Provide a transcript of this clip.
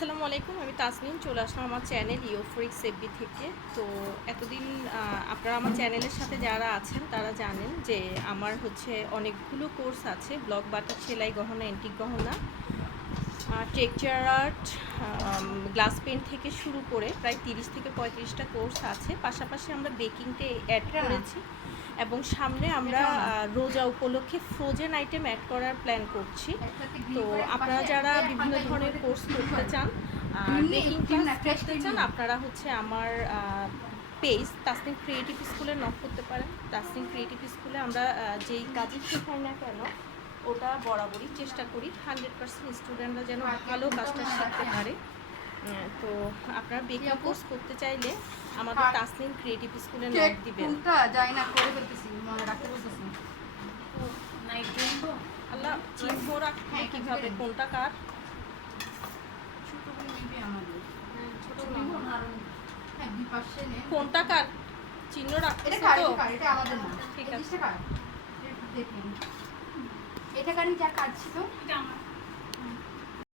আসসালামু আলাইকুম আমি তাসমিন চলে আসলাম আমার চ্যানেল ইওফ্রিক সেবি থেকে। তো এতদিন আপনারা আমার চ্যানেলের সাথে যারা আছেন তারা জানেন যে আমার হচ্ছে অনেকগুলো কোর্স আছে ব্লক বাটার সেলাই গহনা এন্টিক গহনা টেকচার আর্ট গ্লাস পেন্ট থেকে শুরু করে প্রায় তিরিশ থেকে পঁয়ত্রিশটা কোর্স আছে। পাশাপাশি আমরা বেকিংটা অ্যাড করেছি। এবং সামনে আমরা রোজা উপলক্ষে ফ্রোজেন আইটেম অ্যাড করার প্ল্যান করছি। তো আপনারা যারা বিভিন্ন ধরনের কোর্স করতে চান বেকিং ক্লাস করতে চান আপনারা হচ্ছে আমার পেজ তাসনিম ক্রিয়েটিভ স্কুলে নক করতে পারেন। তাসনিম ক্রিয়েটিভ স্কুলে আমরা যেই কাজই শেখাই না কেন ওটা বরাবরই চেষ্টা করি। হান্ড্রেড পার্সেন্ট স্টুডেন্টরা যেন ভালো কাজটা শিখতে পারে। তো আপনারা বেকিং কোর্স করতে চাইলে আমাদের তাসনিম ক্রিয়েটিভ স্কুলে নক দিবেন। কোনটা? যাই না করে ফেলতেছি মনে রাখতে বলতেছি। আল্লাহ চিহ্ন রাখবে হ্যাঁ, কীভাবে কোনটা কার। হ্যাঁ কোনটা কার? চিহ্ন এটা কার তো এটা কার? এটা আমাদের না। ঠিক আছে। জিনিসটা কার? এটা কারি যা কাটছি তো?